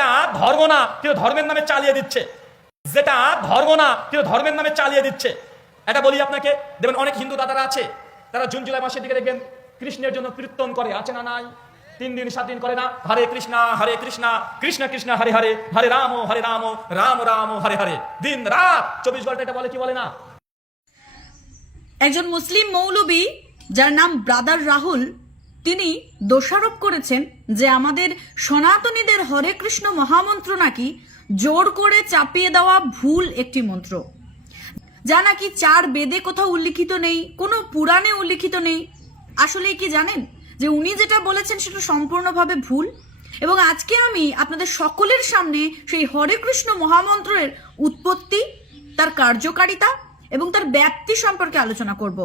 যেটা ধর্ম না কিন্তু ধর্মের নামে চালিয়ে দিচ্ছে, যেটা ধর্ম না কিন্তু ধর্মের নামে চালিয়ে দিচ্ছে। এটা বলি আপনাকে, দেখবেন অনেক হিন্দু দাদারা আছে, তারা জুন জুলাই মাসের দিকে দেখবেন কৃষ্ণের জন্য কীর্তন করে, আছে না নাই? 3 দিন 7 দিন করে না, হরে কৃষ্ণ কৃষ্ণ কৃষ্ণ হরে হরে, হরে রাম রাম রাম হরে হরে, দিন রাত 24 ঘন্টা এটা বলে কি বলে না? একজন মুসলিম মৌলবী যার নাম ব্রাদার রাহুল, তিনি দোষারোপ করেছেন যে আমাদের সনাতনীদের হরে কৃষ্ণ মহামন্ত্র নাকি জোর করে চাপিয়ে দেওয়া ভুল একটি মন্ত্র, যা নাকি 4 বেদে কোথাও উল্লিখিত নেই, কোনো পুরাণে উল্লিখিত নেই। আসলে কি জানেন যে উনি যেটা বলেছেন সেটা সম্পূর্ণভাবে ভুল। এবং আজকে আমি আপনাদের সকলের সামনে সেই হরে কৃষ্ণ মহামন্ত্রের উৎপত্তি, তার কার্যকারিতা এবং তার ব্যাপ্তি সম্পর্কে আলোচনা করব।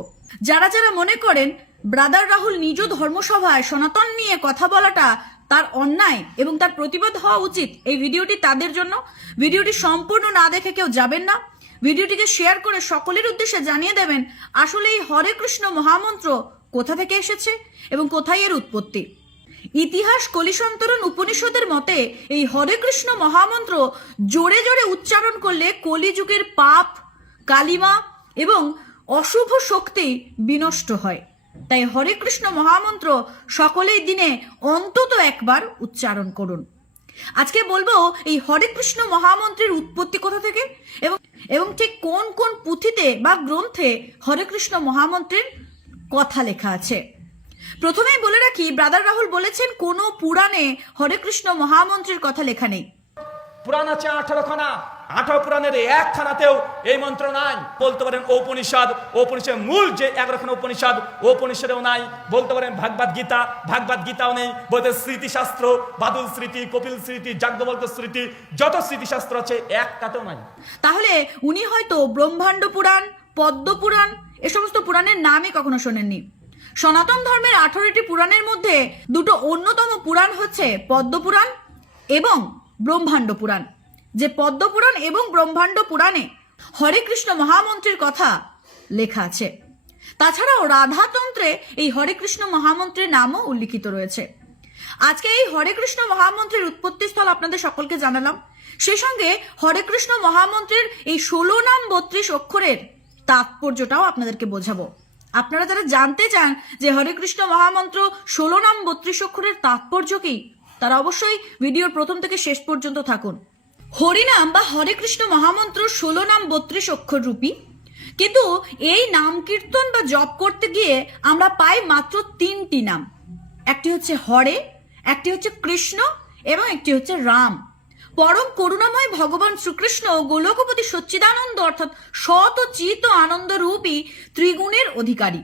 যারা যারা মনে করেন ব্রাদার রাহুল নিজ ধর্মসভায় সনাতন নিয়ে কথা বলাটা তার অন্যায় এবং তার প্রতিবাদ হওয়া উচিত, এই ভিডিওটি তাদের জন্য। ভিডিওটি সম্পূর্ণ না দেখে কেউ যাবেন না, ভিডিওটিকে শেয়ার করে সকলের উদ্দেশ্যে জানিয়ে দেবেন আসলে এই হরে কৃষ্ণ মহামন্ত্র কোথা থেকে এসেছে এবং কোথায় এর উৎপত্তি। ইতিহাস কলিসন্তরণ উপনিষদের মতে এই হরে কৃষ্ণ মহামন্ত্র জোরে জোরে উচ্চারণ করলে কলিযুগের পাপ, কালিমা এবং অশুভ শক্তি বিনষ্ট হয়। তাই হরে কৃষ্ণ মহামন্ত্র সকলেই দিনে অন্তত একবার উচ্চারণ করুন। আজকে বলবো এই হরে কৃষ্ণ মহামন্ত্রের উৎপত্তি কোথা থেকে এবং ঠিক কোন কোন পুঁথিতে বা গ্রন্থে হরে কৃষ্ণ মহামন্ত্রের কথা লেখা আছে। প্রথমেই বলে রাখি, ব্রাদার রাহুল বলেছেন কোনো পুরাণে হরে কৃষ্ণ মহামন্ত্রের কথা লেখা নেই। পুরাণ আছে 18 খানা, 18 পুরাণের এক খানাতেও এই মন্ত্র নাই। বলতে পারেন উপনিষদ মূল যে 11 খানা উপনিষদেও নাই। বলতে পারেন ভাগবত গীতাও নেই। বলতে স্মৃতিশাস্ত্র, বাদুল স্মৃতি, কপিল স্মৃতি, যাজ্ঞবল্ক স্মৃতি, যত স্মৃতিশাস্ত্র আছে একটাতেও নাই। তাহলে উনি হয়তো ব্রহ্মাণ্ড পুরাণ, পদ্ম পুরাণ এ সমস্ত পুরাণের নামই কখনো শোনেননি। সনাতন ধর্মের 18টি পুরাণের মধ্যে দুটো অন্যতম পুরাণ হচ্ছে পদ্ম পুরাণ এবং ব্রহ্মাণ্ড পুরাণ। যে পদ্ম পুরাণ এবং ব্রহ্মাণ্ড পুরাণে হরে কৃষ্ণ মহামন্ত্রের কথা লেখা আছে। তাছাড়াও রাধাতন্ত্রে এই হরে কৃষ্ণ মহামন্ত্রের নামও উল্লিখিত রয়েছে। আজকে এই হরে কৃষ্ণ মহামন্ত্রের উৎপত্তি স্থল আপনাদের সকলকে জানালাম। সেই সঙ্গে হরে কৃষ্ণ মহামন্ত্রের এই 16 নাম 32 অক্ষরের তাৎপর্যটাও আপনাদেরকে বোঝাবো। আপনারা যারা জানতে চান যে হরে কৃষ্ণ মহামন্ত্র 16 নাম 32 অক্ষরের তাৎপর্য কি, তারা অবশ্যই ভিডিওর প্রথম থেকে শেষ পর্যন্ত থাকুন। হরিনাম বা হরে কৃষ্ণ মহামন্ত্র 16 নাম 32 অক্ষর রূপী, কিন্তু এই নাম কীর্তন বা জপ করতে গিয়ে আমরা পাই মাত্র 3টি নাম। একটি হচ্ছে হরে, একটি হচ্ছে কৃষ্ণ এবং একটি হচ্ছে রাম। পরম করুণাময় ভগবান শ্রীকৃষ্ণ গোলকপতি সচ্চিদানন্দ অর্থাৎ সৎ ও চিত আনন্দ রূপী ত্রিগুণের অধিকারী।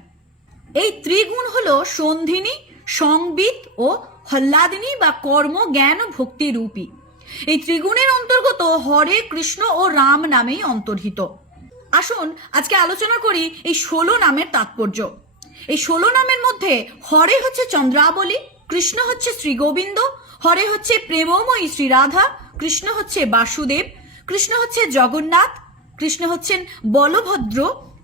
এই ত্রিগুণ হলো সন্ধিনী, সংবিত ও হল্লাদিনী বা কর্ম, জ্ঞান ও ভক্তি রূপী। এই ত্রিগুণের অন্তর্গত হরে, কৃষ্ণ ও রাম নামেই অন্তর্হিত। আসুন আজকে আলোচনা করি এই 16 নামের তাৎপর্য। এই 16 নামের মধ্যে হরে হচ্ছে চন্দ্রাবলী, কৃষ্ণ হচ্ছে শ্রী গোবিন্দ, হরে হচ্ছে প্রেমময়ী শ্রী রাধা, কৃষ্ণ হচ্ছে বাসুদেব, কৃষ্ণ হচ্ছে জগন্নাথ, কৃষ্ণ হচ্ছেন বলভদ্র,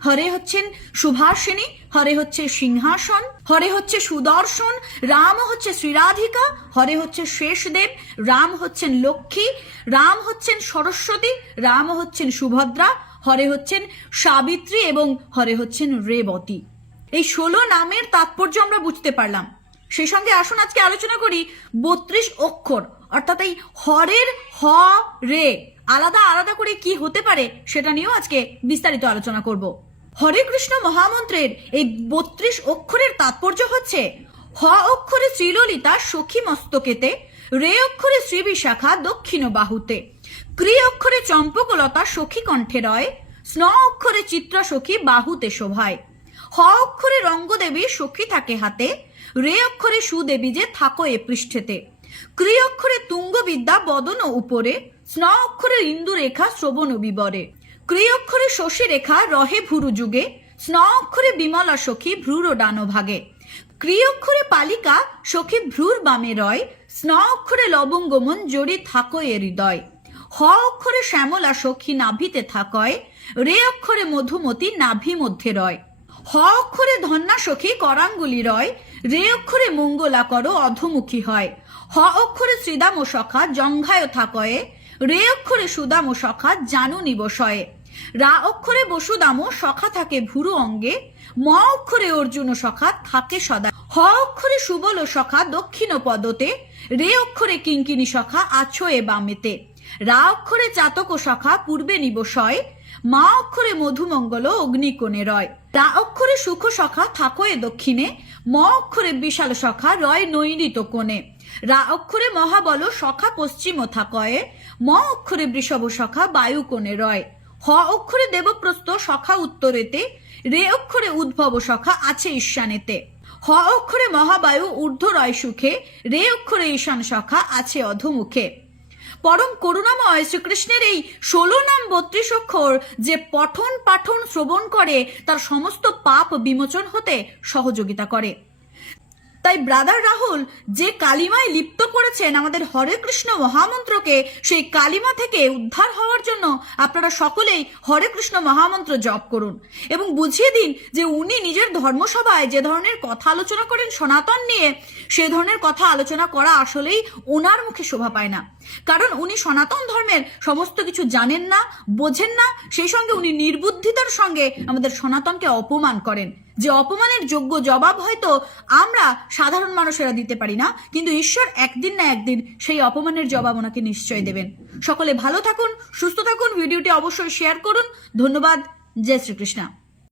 হরে হচ্ছেন সুভাষিনী, হরে হচ্ছে সিংহাসন, হরে হচ্ছে সুদর্শন, রাম হচ্ছে শ্রীরাধিকা, হরে হচ্ছে শেষদেব, রাম হচ্ছেন লক্ষ্মী, রাম হচ্ছেন সরস্বতী, রাম হচ্ছেন সুভদ্রা, হরে হচ্ছেন সাবিত্রী এবং হরে হচ্ছেন রেবতী। এই 16 নামের তাৎপর্য আমরা বুঝতে পারলাম। সেই সঙ্গে আসুন আজকে আলোচনা করি 32 অক্ষর অর্থাৎ এই হরের হ রে আলাদা আলাদা করে কি হতে পারে সেটা নিয়েও আজকে বিস্তারিত আলোচনা করব। হরে কৃষ্ণ মহামন্ত্রের এই 32 অক্ষরের তাৎপর্য হচ্ছে হ অক্ষরে শ্রীললিতা সখী মস্তকেতে, রে অক্ষরে শ্রী বিশাখা দক্ষিণ বাহুতে, ক্রি অক্ষরে চম্পকলতা সখী কণ্ঠে রয়, স্ন অক্ষরে চিত্রা সখী বাহুতে শোভায়, হ অক্ষরে রঙ্গদেবী সখী থাকে হাতে, রে অক্ষরে সুদেবী যে থাকো এ পৃষ্ঠেতে, ক্রি অক্ষরে তুঙ্গবিদ্যা বদন উপরে, স্ন অক্ষরে ইন্দুরেখা শ্রবণ বিবরে, ক্রি অক্ষরে শশী রেখা রহে ভুরু যুগে, স্ন অক্ষরে বিমলা সখী ভ্রুর ডান ভাগে, ক্রি অক্ষরে পালিকা সখী ভ্রুর বামে রয়, স্ন অক্ষরে লবঙ্গমন জড়ি থাকো এ হৃদয়, হ অক্ষরে শ্যামলা সখী নাভিতে থাকয়, রে অক্ষরে মধুমতি নাভি মধ্যে রয়, হ অক্ষরে ধন্যা সখী করাঙ্গুলি রয়, রে অক্ষরে মঙ্গলা করো অধমুখী হয়, হ অক্ষরে শ্রীদাম ও সখা জঙ্ঘায় থাকয়ে, রে অক্ষরে সুদাম ও সখা জানু নিবসয়ে, রা অক্ষরে বসুদাম সখা থাকে ভুরু অঙ্গে, ম অক্ষরে অর্জুন সখা থাকে সদা, হ অক্ষরে সুবল সখা দক্ষিণ পদতে, রে অক্ষরে কিঙ্কিনী সখা আছয়ে বামেতে, রা অক্ষরে চাতক সখা পূর্বে নিবসয়, মা অক্ষরে মধুমঙ্গল অগ্নিকোণে রয়, রা অক্ষরে সুখ সখা থাকয়ে দক্ষিণে, ম অক্ষরে বিশাল সখা রয় নৈরিত কোণে, রা অক্ষরে মহাবল সখা পশ্চিম থাকয়ে, ম অক্ষরে বৃষভ সখা বায়ু কোণে রয়, হ অক্ষরে দেবপ্রস্থ সখা উত্তরেতে, রে অক্ষরে উদ্ভব সখা আছে ঈশানেতে, হ অক্ষরে মহাবায়ু ঊর্ধ্ব রয় সুখে, রে অক্ষরে ঈশান সখা আছে অধমুখে। পরম করুণাময় শ্রীকৃষ্ণের এই 16 নাম 32 অক্ষর যে পঠন পাঠন শ্রবণ করে তার সমস্ত পাপ বিমোচন হতে সহযোগিতা করে। তাই ব্রাদার রাহুল যে কালিমায় লিপ্ত করেছেন আমাদের হরে কৃষ্ণ মহামন্ত্রকে, সেই কালিমা থেকে উদ্ধার হওয়ার জন্য আপনারা সকলেই হরে কৃষ্ণ মহামন্ত্র জপ করুন এবং বুঝিয়ে দিন যে উনি নিজের ধর্মসভায় যে ধরনের কথা আলোচনা করেন সনাতন নিয়ে, সে ধরনের কথা আলোচনা করা আসলেই ওনার মুখে শোভা পায় না। কারণ উনি সনাতন ধর্মের সমস্ত কিছু জানেন না, বোঝেন না, সেই সঙ্গে উনি নির্বুদ্ধিতার সঙ্গে আমাদের সনাতনকে অপমান করেন, যে অপমানের যোগ্য জবাব হয়তো আমরা সাধারণ মানুষেরা দিতে পারি না, কিন্তু ঈশ্বর একদিন না একদিন সেই অপমানের জবাব ওনাকে নিশ্চয় দেবেন। সকলে ভালো থাকুন, সুস্থ থাকুন, ভিডিওটি অবশ্যই শেয়ার করুন। ধন্যবাদ। জয় শ্রীকৃষ্ণ।